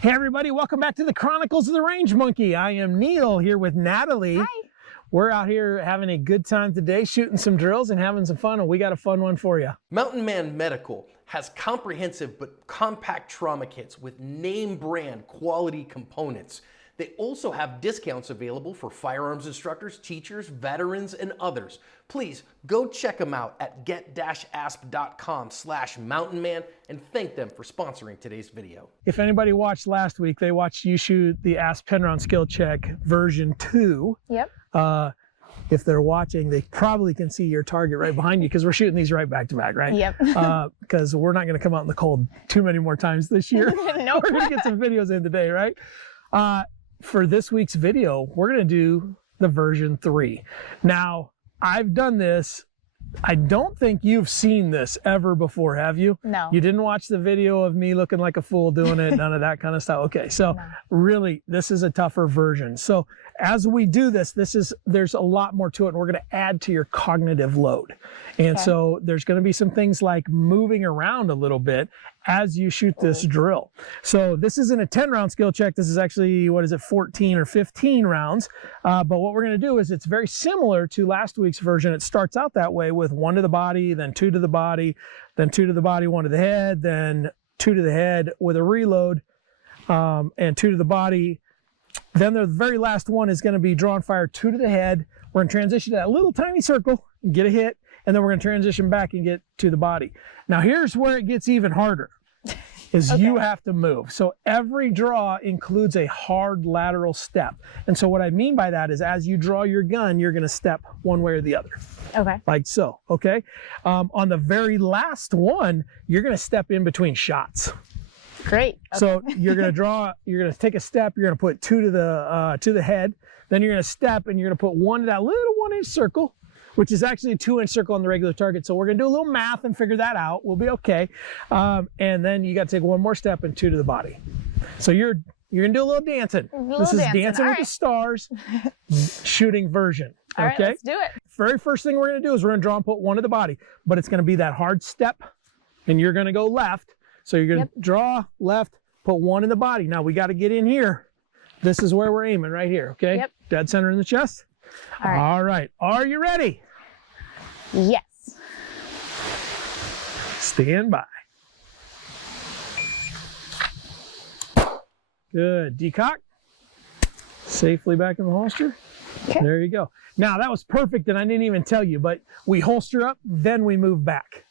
Hey everybody, welcome back to the Chronicles of the Range Monkey. I am Neil here with Natalie. Hi. We're out here having a good time today, shooting some drills and having some fun, and we got a fun one for you. Mountain Man Medical has comprehensive but compact trauma kits with name brand quality components. They also have discounts available for firearms instructors, teachers, veterans, and others. Please go check them out at get-asp.com/mountainman and thank them for sponsoring today's video. If anybody watched last week, they watched you shoot the ASP pen round skill check version 2. Yep. If they're watching, they probably can see your target right behind you because we're shooting these right back to back, right? Yep. Because we're not going to come out in the cold too many more times this year. Nope. We're going to get some videos in today, right? For this week's video, we're going to do the version 3. Now, I've done this. I don't think you've seen this ever before, have you? No. You didn't watch the video of me looking like a fool doing it, none of that kind of stuff. Okay, so really, this is a tougher version. So as we do this, there's a lot more to it, and we're going to add to your cognitive load. And so there's going to be some things like moving around a little bit as you shoot this drill. So this isn't a 10-round skill check. This is actually, 14 or 15 rounds. But what we're going to do is it's very similar to last week's version. It starts out that way with 1 to the body, then 2 to the body, then 2 to the body, 1 to the head, then 2 to the head with a reload, and 2 to the body. Then the very last one is going to be draw and fire 2 to the head. We're going to transition to that little tiny circle and get a hit, and then we're going to transition back and get to the body. Now here's where it gets even harder, is you have to move. So every draw includes a hard lateral step. And so what I mean by that is as you draw your gun, you're going to step one way or the other. Okay. Like so, okay? On the very last one, you're going to step in between shots. Great. Okay. So you're going to draw, you're going to take a step, you're going to put 2 to the head, then you're going to step and you're going to put 1 to that little 1-inch circle, which is actually a 2-inch circle on the regular target. So we're going to do a little math and figure that out. We'll be okay. And then you got to take 1 more step and 2 to the body. So you're going to do a little dancing. This is Dancing with the Stars shooting version. All okay? right, let's do it. Very first thing we're going to do is we're going to draw and put 1 to the body, but it's going to be that hard step and you're going to go left. So you're going to draw left, put 1 in the body. Now we got to get in here. This is where we're aiming right here, okay? Yep. Dead center in the chest. All right. All right. Are you ready? Yes. Stand by. Good. Decock. Safely back in the holster. Okay. There you go. Now that was perfect and I didn't even tell you, but we holster up, then we move back.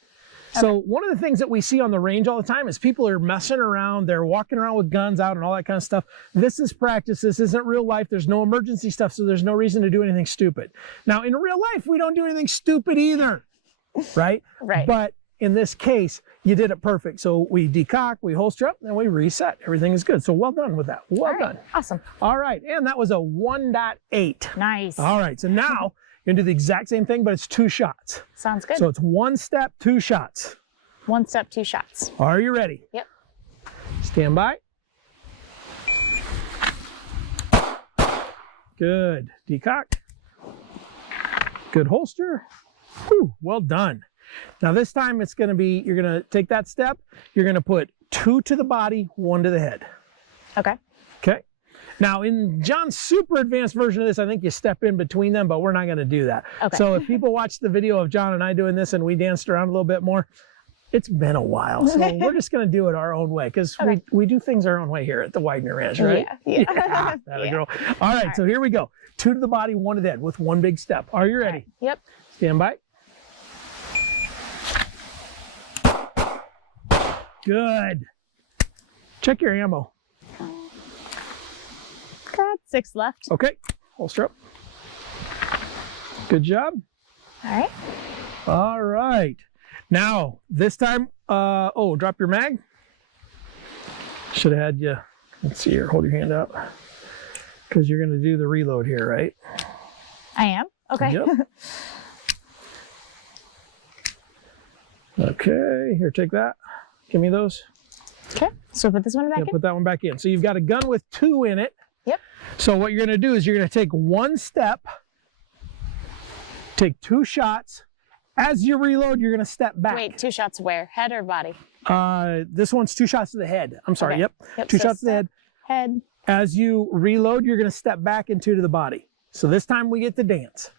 So one of the things that we see on the range all the time is people are messing around, they're walking around with guns out and all that kind of stuff. This is practice, this isn't real life, there's no emergency stuff, so there's no reason to do anything stupid. Now in real life, we don't do anything stupid either, right? Right. But in this case, you did it perfect. So we decock, we holster up, and we reset. Everything is good. So well done with that, well done. Awesome. All right, and that was a 1.8. Nice. All right, so now, you're gonna do the exact same thing, but it's 2 shots. Sounds good. So it's 1 step, 2 shots. 1 step, 2 shots. Are you ready? Yep. Stand by. Good. Decock. Good holster. Whew, well done. Now this time it's gonna be, you're gonna take that step, you're gonna put 2 to the body, 1 to the head. Okay. Okay. Now in John's super advanced version of this, I think you step in between them, but we're not going to do that. Okay. So if people watch the video of John and I doing this and we danced around a little bit more, it's been a while. So we're just going to do it our own way because we do things our own way here at the Widener Ranch, right? Yeah. That girl. All right, so here we go. 2 to the body, 1 to the head with 1 big step. Are you ready? Yep. Stand by. Good. Check your ammo. Got 6 left. Okay, holster up. Good job. All right. All right. Now, this time, drop your mag. Should have had you, let's see here, hold your hand out. Because you're going to do the reload here, right? I am? Okay. Yep. Okay, here, take that. Give me those. Okay, so put this one back in? Put that one back in. So you've got a gun with 2 in it. Yep. So what you're going to do is you're going to take 1 step, take 2 shots. As you reload, you're going to step back. Wait, 2 shots where? Head or body? This one's 2 shots to the head. I'm sorry. Okay. Yep. 2 so shots to the head. head. As you reload, you're going to step back and 2 to the body. So this time we get to dance.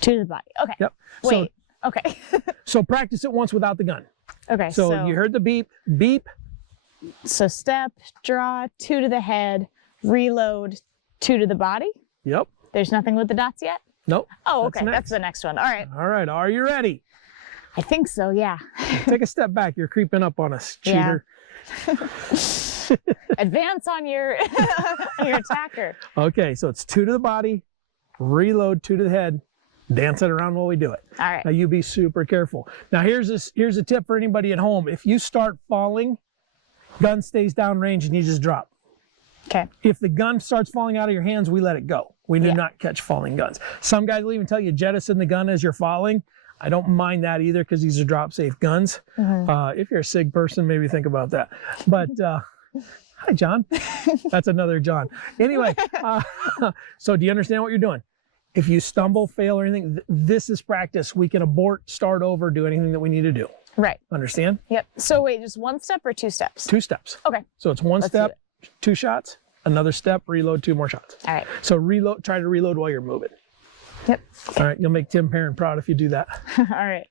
2 to the body. Okay. Yep. Wait. Okay. So practice it once without the gun. Okay. So you heard the beep, beep. So step, draw, 2 to the head, reload, 2 to the body. Yep. There's nothing with the dots yet? Nope. Oh, That's okay. next. That's the next one. All right. All right. Are you ready? I think so, yeah. Take a step back. You're creeping up on us, Yeah. cheater. Advance on your on your attacker. Okay. So it's 2 to the body, reload, 2 to the head, dance it around while we do it. All right. Now you be super careful. Now here's a tip for anybody at home. If you start falling, gun stays downrange and you just drop. Okay. If the gun starts falling out of your hands, we let it go. We do not catch falling guns. Some guys will even tell you jettison the gun as you're falling. I don't mind that either because these are drop safe guns. If you're a SIG person, maybe think about that. But hi, John. That's another John. Anyway, so do you understand what you're doing? If you stumble, fail, or anything, this is practice. We can abort, start over, do anything that we need to do. Right. Understand? Yep. So wait, just 1 step or 2 steps? 2 steps. Okay. So it's 1 Let's do step, 2 shots, another step, reload, 2 more shots. All right. So reload, try to reload while you're moving. Yep. All right, you'll make Tim Perrin proud if you do that. All right.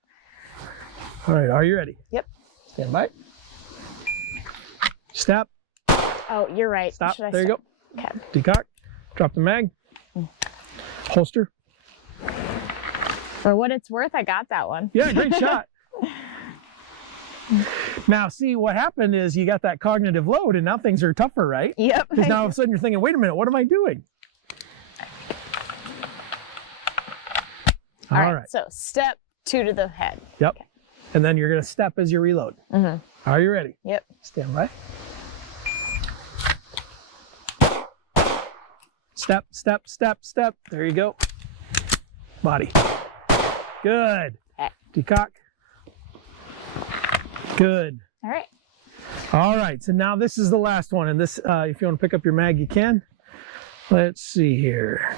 All right, are you ready? Yep. Stand by. Step, Oh, you're right. stop, Should I there you go. Okay. Decock, drop the mag, holster. For what it's worth, I got that one. Yeah, great shot. Now, see, what happened is you got that cognitive load and now things are tougher, right? Yep. Because now all of a sudden you're thinking, wait a minute, what am I doing? All right. So step, 2 to the head. Yep. Okay. And then you're going to step as you reload. Are you ready? Yep. Stand by. Step, step, step, step. There you go. Body. Good. Okay. Decock. Good. All right. All right. So now this is the last one. And this, if you want to pick up your mag, you can. Let's see here.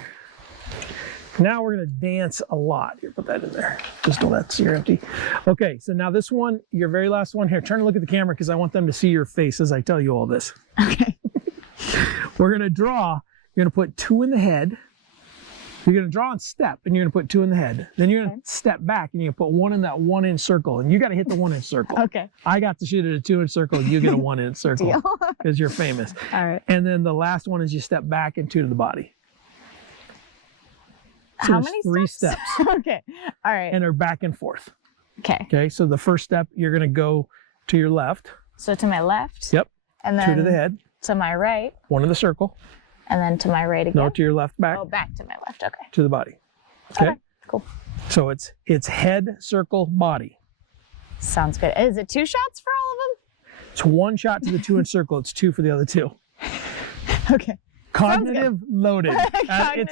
Now we're going to dance a lot. Here, put that in there. Just know that's your empty. Okay, so now this one, your very last one here. Turn to look at the camera because I want them to see your face as I tell you all this. Okay. We're going to draw. You're going to put 2 in the head. You're going to draw and step, and you're going to put 2 in the head. Then you're going to step back, and you're going to put 1 in that 1-inch circle. And you got to hit the 1-inch circle. Okay. I got to shoot at a 2-inch circle. You get a 1-inch circle because you're famous. All right. And then the last one is you step back and 2 to the body. So How there's many 3 steps? steps. Okay. All right. And they're back and forth. Okay. Okay, so the first step, you're going to go to your left. So to my left. Yep. And then 2 to the head. To my right. 1 in the circle. And then to my right again. No, to your left back. Oh, back to my left. Okay. To the body. Okay. Cool. So it's head, circle, body. Sounds good. Is it 2 shots for all of It's 1 shot to the 2-inch circle. It's 2 for the other 2. them? Okay. Cognitive loaded. Loaded.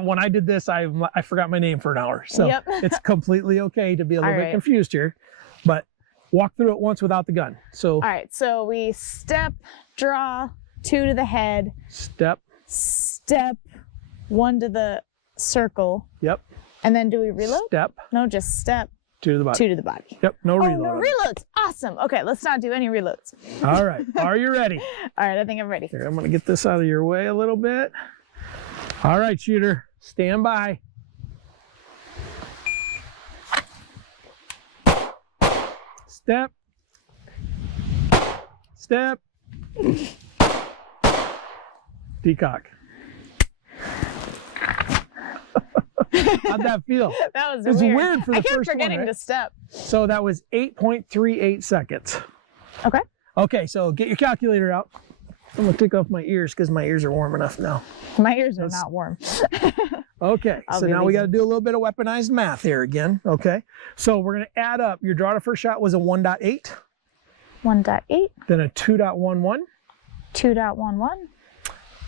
When I did this, I forgot my name for an hour. So Yep. it's completely okay to be a little bit right. confused here. But walk through it once without the gun. So All right. So we step, draw, 2 to the head, step. step, 1 to the circle. Yep. And then do we reload? Step. No, just step, 2 to the body. 2 to the body. Yep. No Oh, reload. no on it. reloads. Awesome. Okay, let's not do any reloads. All right. Are you ready? All right, I think I'm ready. Here, I'm going to get this out of your way a little bit. All right, shooter. Stand by. Step. Step. Decock. How'd that feel? That was It was weird. weird for the I kept first one, forgetting right? to step. So that was 8.38 seconds. Okay. Okay, so get your calculator out. I'm going to take off my ears because my ears are warm enough now. My ears are not warm. Okay, I'll so be now we got to leaving. do a little bit of weaponized math here again. Okay, so we're going to add up. Your draw to first shot was a 1.8, 1.8, then a 2.11, 2.11,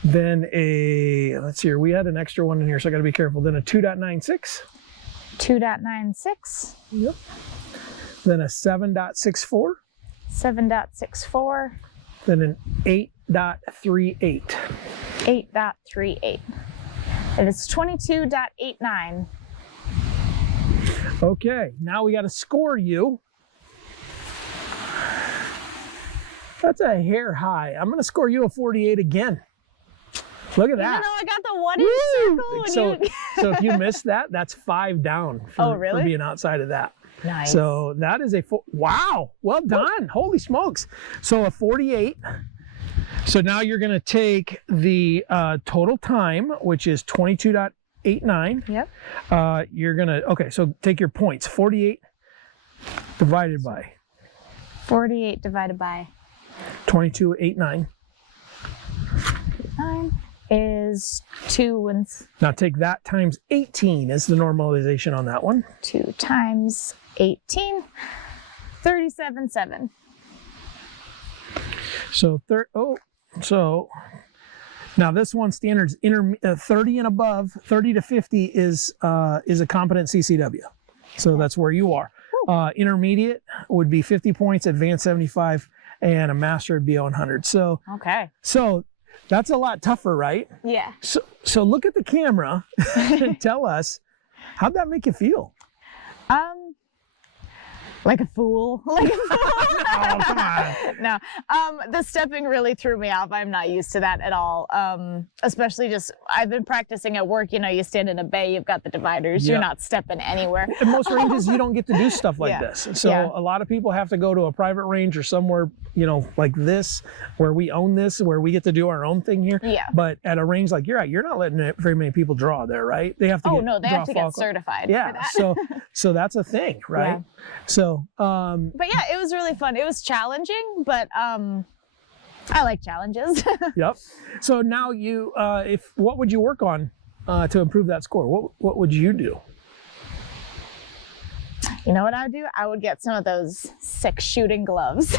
then a, let's see here, we had an extra one in here, so I got to be careful. Then a 2.96, 2.96, yep, then a 7.64, 7.64, then an 8.38. 8.38. It is 22.89. Okay, now we got to score you. That's a hair high. I'm going to score you a 48 again. Look at that. Even though I got the 1 inch circle. So if you missed that, that's 5 down for, really? for being outside of that. Nice. So that is a, wow, well done. Holy smokes. So a 48. So now you're going to take the total time, which is 22.89. Yep. You're going to, okay, so take your points. 48 divided by 48 divided by 22.89. 9 is 2 wins. Now take that times 18 is the normalization on that one. 2 times 18, 37.7. So now this one standards 30 and above, 30 to 50 is a competent CCW. So that's where you are. Intermediate would be 50 points, advanced 75, and a master would be 100. So Okay. So that's a lot tougher, right? Yeah. So look at the camera and tell us, how'd that make you feel? Like a fool. Like a fool. Oh, come on. No. The stepping really threw me off. I'm not used to that at all. Especially just, I've been practicing at work. You know, you stand in a bay, you've got the dividers, Yep. you're not stepping anywhere. In most ranges, you don't get to do stuff like Yeah. this. So Yeah. a lot of people have to go to a private range or somewhere, you know, like this, where we own this, where we get to do our own thing here. Yeah. But at a range like you're at, you're not letting very many people draw there, right? They have to Oh, get no, they draw have to get fall- certified for Yeah. that. So that's a thing, right? Yeah. So, But yeah, it was really fun. It was challenging, but I like challenges. yep. So now what would you work on to improve that score? What would you do? You know what I would do? I would get some of those sick shooting gloves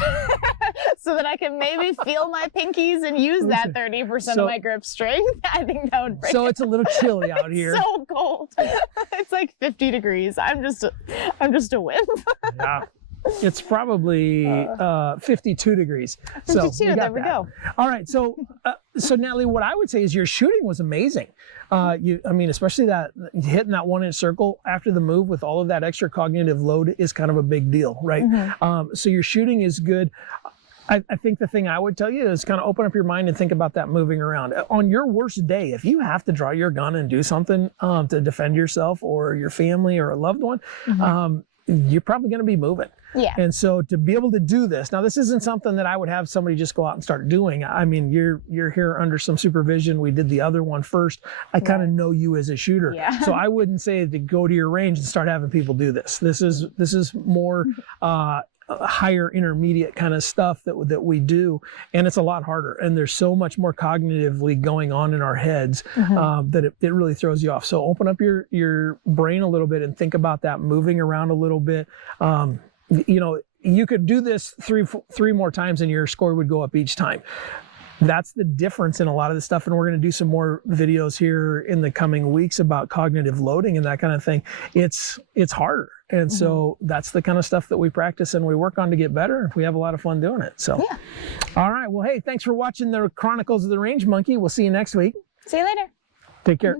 so that I can maybe feel my pinkies and use that 30% of my grip strength. I think that would break So it. it's a little chilly out here. So cold. It's like 50 degrees. I'm just a wimp. Yeah. It's probably 52 degrees. 52, there we that. go. All right, so Natalie, what I would say is your shooting was amazing. I mean, especially that hitting that 1 inch circle after the move with all of that extra cognitive load is kind of a big deal, right? Mm-hmm. So your shooting is good. I think the thing I would tell you is kind of open up your mind and think about that moving around. On your worst day, if you have to draw your gun and do something to defend yourself or your family or a loved one, you're probably going to be moving. Yeah. And so to be able to do this, now this isn't something that I would have somebody just go out and start doing. I mean, you're here under some supervision. We did the other one first. I kind of know you as a shooter. Yeah. So I wouldn't say to go to your range and start having people do this. This is more higher intermediate kind of stuff that we do, and it's a lot harder, and there's so much more cognitively going on in our heads that it really throws you off. So open up your brain a little bit and think about that, moving around a little bit. You know, you could do this three more times and your score would go up each time. That's the difference in a lot of the stuff, and we're going to do some more videos here in the coming weeks about cognitive loading and that kind of thing. It's harder, and so that's the kind of stuff that we practice and we work on to get better. We have a lot of fun doing it. So, all right. Well, hey, thanks for watching the Chronicles of the Range Monkey. We'll see you next week. See you later. Take care.